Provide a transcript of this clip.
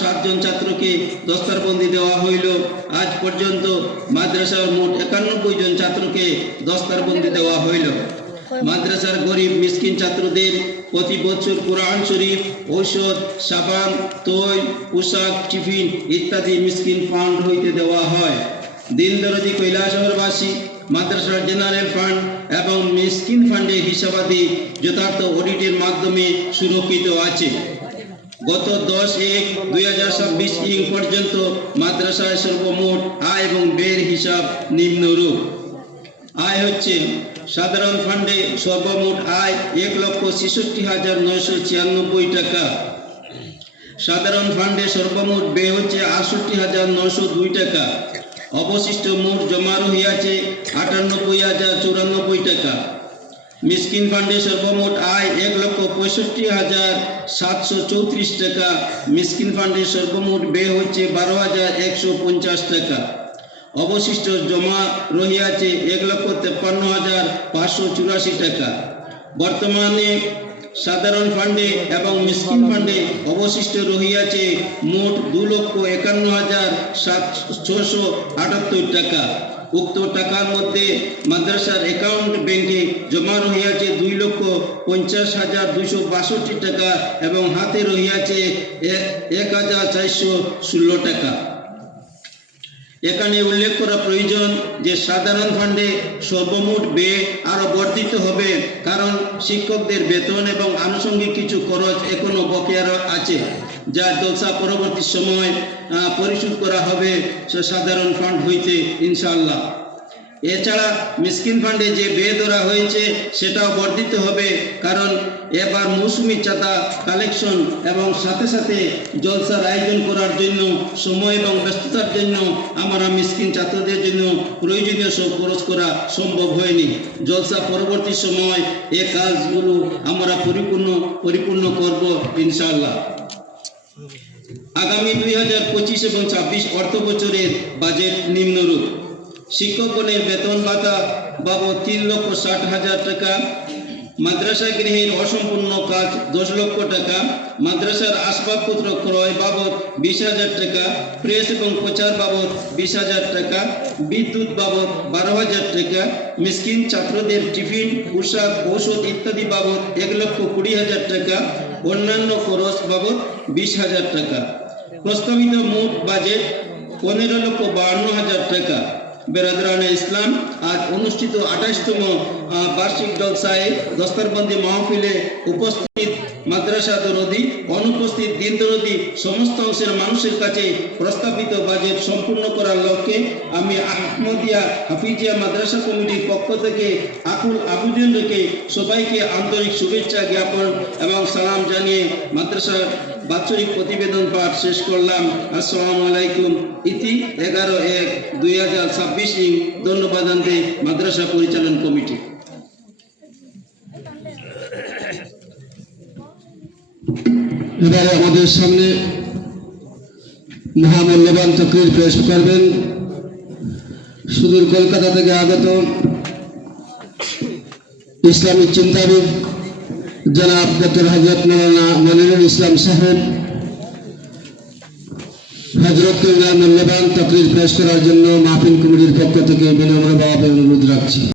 7 জন ছাত্রকে দস্তারবন্দি দেওয়া হইল। আজ পর্যন্ত মাদ্রাসার মোট 91 জন ছাত্রকে দস্তারবন্দি দেওয়া হইল। মাদ্রাসার গরিব মিসকিন ছাত্রদের প্রতি বছর কোরআন শরীফ, ঔষধ, সাবান, তৈল, পোশাক, টিফিন ইত্যাদি মিসকিন ফান্ড হইতে দেওয়া হয়। দিনদরদি কৈলাসহরবাসী মাদ্রাসার জেনারেল ফান্ড এবং মিসকিন ফান্ডের হিসাবাদি যথার্থ অডিটের মাধ্যমে সুরক্ষিত আছে। গত 10/1/2026 পর্যন্ত মাদ্রাসায় সর্বমোট আয় এবং ব্যয়ের হিসাব নিম্নরূপ। আয় হচ্ছে সাধারণ ফান্ডে সর্বমোট আয় 1,66,996 টাকা। সাধারণ ফান্ডে সর্বমোট ব্যয় হচ্ছে 68,902 টাকা। অবশিষ্ট মোট জমা রহিয়াছে 98,094 টাকা। মিসকিন ফান্ডে সর্বমোট আয় 1,65,734 টাকা। মিসকিন ফান্ডে সর্বমোট ব্যয় হচ্ছে 12,150 টাকা। অবশিষ্ট জমা রহিয়াছে 1,53,584 টাকা। বর্তমানে সাধারণ ফান্ডে এবং মিসকিন ফান্ডে অবশিষ্ট রহিয়াছে মোট 2,51,678 টাকা। উক্ত টাকার মধ্যে মাদ্রাসার অ্যাকাউন্ট ব্যাংকে জমা রহিয়াছে 2,50,262 টাকা এবং হাতে রহিয়াছে 1,416 টাকা। এখানে উল্লেখ করা প্রয়োজন যে সাধারণ ফান্ডে সর্বমোট ব্যয় আরও বর্ধিত হবে, কারণ শিক্ষকদের বেতন এবং আনুষঙ্গিক কিছু খরচ এখনও বকেয়া আছে, যা জলসা পরবর্তী সময় পরিশোধ করা হবে সাধারণ ফান্ড হইতে ইনশাআল্লাহ। এছাড়া মিসকিন ফান্ডে যে ব্যয় ধরা হয়েছে সেটাও বর্ধিত হবে, কারণ এবার মৌসুমি চাঁদা কালেকশন এবং সাথে সাথে জলসার আয়োজন করার জন্য সময় এবং ব্যস্ততার জন্য আমরা মিসকিন ছাত্রদের জন্য প্রয়োজনীয় সব খরচ করা সম্ভব হয়নি। জলসা পরবর্তী সময় এই কাজগুলো আমরা পরিপূর্ণ করব ইনশাআল্লাহ। আগামী 2025 এবং 26 অর্থ বছরের বাজেট নিম্নরূপ। শিক্ষকগণের বেতন ভাতা বাবদ 3,60,000 টাকা। মাদ্রাসা গৃহের অসম্পূর্ণ কাজ 10 লক্ষ টাকা। মাদ্রাসার আসবাবপত্র ক্রয় বাবদ 20,000 টাকা। প্রেস এবং প্রচার বাবদ 20,000 টাকা। বিদ্যুৎ বাবদ 12,000 টাকা। মিসকিন ছাত্রদের টিফিন, পোশাক, ঔষধ ইত্যাদি বাবদ 1,20,000 টাকা। অন্যান্য খরচ বাবদ 20,000 টাকা। প্রস্তাবিত মোট বাজেট 15,52,000 টাকা। বেরাদরানে ইসলাম আজ অনুষ্ঠিত 28তম বার্ষিক জলসায় দস্তারবন্দি মাহফিলে উপস্থিত মাদ্রাসা দরদি, অনুপস্থিত দিন দরদি সমস্ত অংশের মানুষের কাছে প্রস্তাবিত বাজেট সম্পূর্ণ করার লক্ষ্যে আমি আহমদিয়া হাফিজিয়া মাদ্রাসা কমিটির পক্ষ থেকে আকুল আবেদন রেখে সবাইকে আন্তরিক শুভেচ্ছা জ্ঞাপন এবং সালাম জানিয়ে মাদ্রাসার বাৎসরিক প্রতিবেদন পাঠ শেষ করলাম। আসসালামু আলাইকুম। ইতি 11/1/2026। ধন্যবাদ মাদ্রাসা পরিচালন কমিটি। এবারে আমাদের সামনে মহামূল্যবান তকরির পেশ করবেন সুদূর কলকাতা থেকে আগত ইসলামী চিন্তাবিদ জনাব ডক্টর হযরত মাওলানা মনিরুল ইসলাম সাহেব। হযরতকে মূল্যবান তকরির পেশ করার জন্য মাহফিল কমিটির পক্ষ থেকে বিনম্রভাবে অনুরোধ রাখছি।